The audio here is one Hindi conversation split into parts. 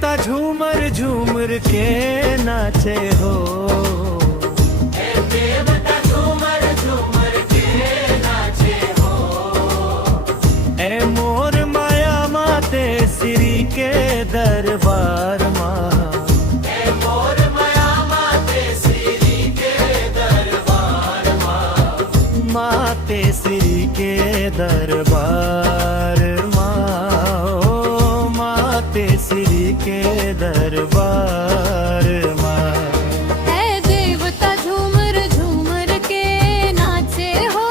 देवता झूमर झूमर के नाचे हो, देवता झूमर झूमर के नाचे हो। ए मोर माया माते श्री के दरबार माँ, ए मोर माया माते श्री के दरबार माँ, माते श्री के दरबार माँ, ओ माते श्री के दरबार माँ। है देवता झूमर झूमर के नाचे हो,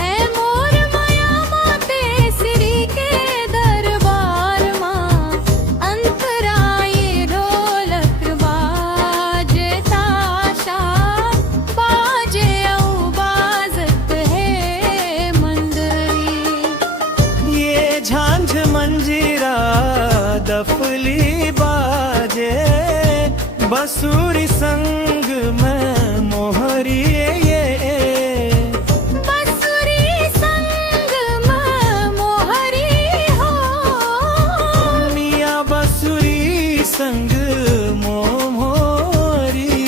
है मोर माया माते श्री के दरबार माँ। अंतराये ढोलक बाजे ताशा, बाजे औ बाजत है मंदरी। ये झांझ मंजीरा दफली बाजे, बंसुरी संग में मोहरी ये, बंसुरी संग में मोहरी हो। मियाँ बंसुरी संग मोहरी,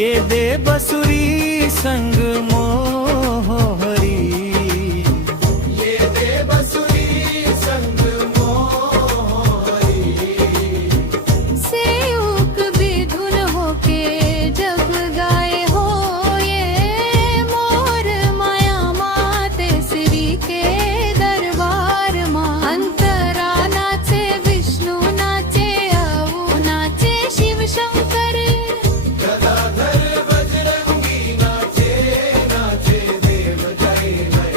ये दे बंसुरी संग मोहरी, ये दे बंसुरी संग मोहरी। सेवक भी धुन होके जब गाए हो, ये मोर माया माते श्री के दरबार माँ। अंतरा नाचे विष्णु नाचे औ नाचे शिव शंकर, गदाधर बजरंगी नाचे नाचे देव जय जय।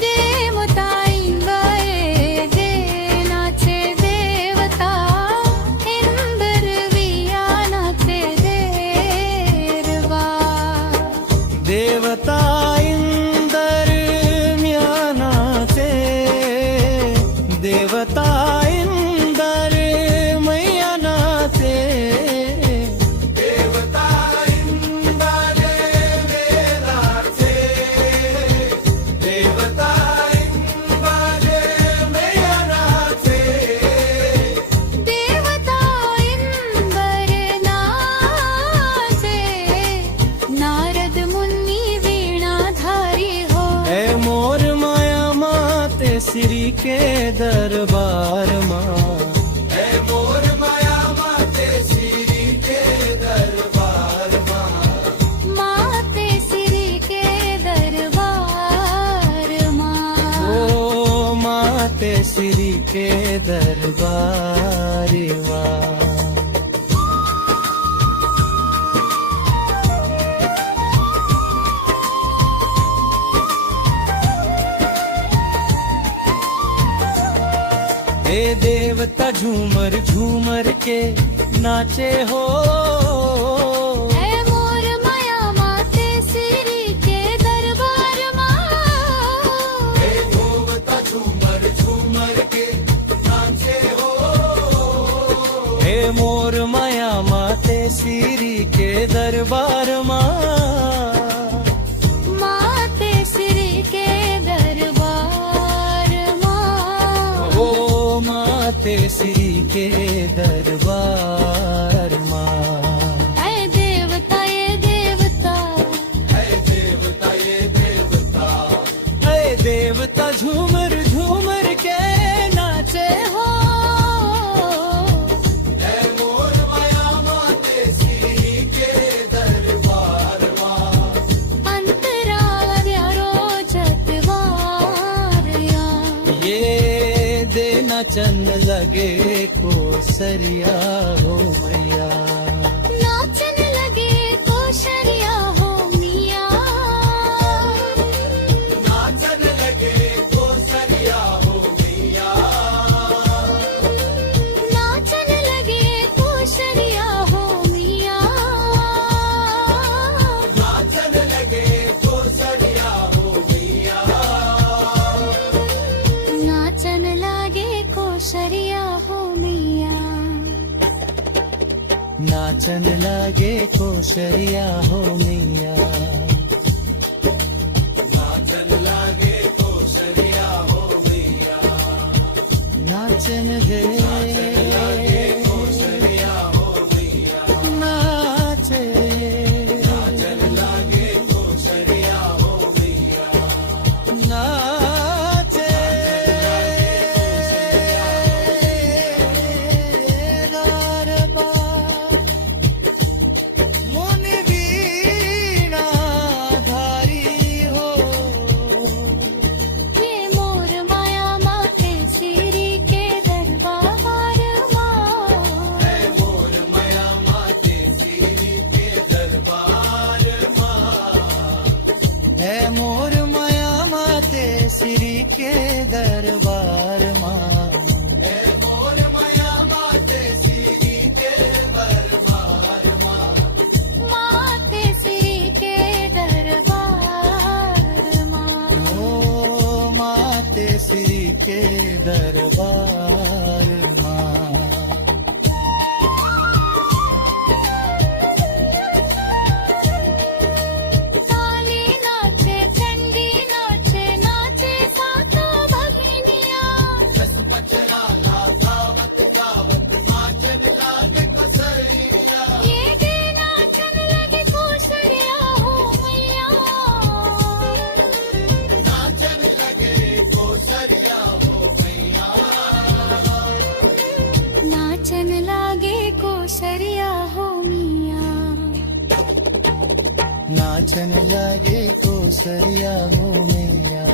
देवता इंद्राए दे नाचे देवता, इंद्र विया नाचे देरवा। देवता इंदर म्या नाचे, देवता इंदर मैया नाचे, देवता इंद्र में नाचे, देवता इंद्र में नाचे। देवता इंद्र नाचे, नारद मुनि वीणाधारी हो। ए मोर माया माते श्री के दरबार माँ, ए मोर माया माते श्री के दरबार माँ, माते श्री के दरबार माँ। ओ माते श्री के दरबार माँ। हे देवता झूमर झूमर के नाचे हो, है मोर माया माते श्री के दरबार माँ। देवता झूमर झूमर के नाचे हो। हे मोर माया माते श्री के दरबार माँ, माते श्री के दरबार माँ। ओ माते श्री के दरबार माँ। है देवता ये देवता, है देवता ये देवता, हे देवता झूमर झूमर के नाचे हो। है मोर माया माते श्री के दरबार माँ। अंतरा रोचत वारिया, ये देना चन लगे को सरिया हो मैया। नाचन लगे कोशरिया हो मिया। नाचन लगे तो सरिया हो मिया। नाचन लगे कोशरिया हो मिया। नाचन लगे तो सरिया हो मिया। नाचन लागे कोशरिया हो मिया। नाचन लगे कोशरिया हो मैया। नाचन लगे तो सरिया हो मिया। नाच नाचन गे कोसरिया हो मैया नाचे नाचन लागे कोसरिया हो मैया नाचे गरबा मुनि वीणा धारी हो ये मोर माया माते श्री के दरबार माँ मोर माया माते श्री के दरबार माँ है मोर माया माते श्री के दरबार माँ मोर माया माते श्री के दरबार माँ माते श्री के दरबार माँ ओ माते श्री के दरबार माँ काली नाचे चंडी नाचे नाचे सातो भगिनिया बस पचरा गावत गावत नाचन लागे कोसरिया ये दे नाचन लगे कोसरिया हो मैया नाचन लगे कोसरिया हो मैया नाचन लागे कोसरिया हो मिया नाचन लगे कोसरिया हो मैया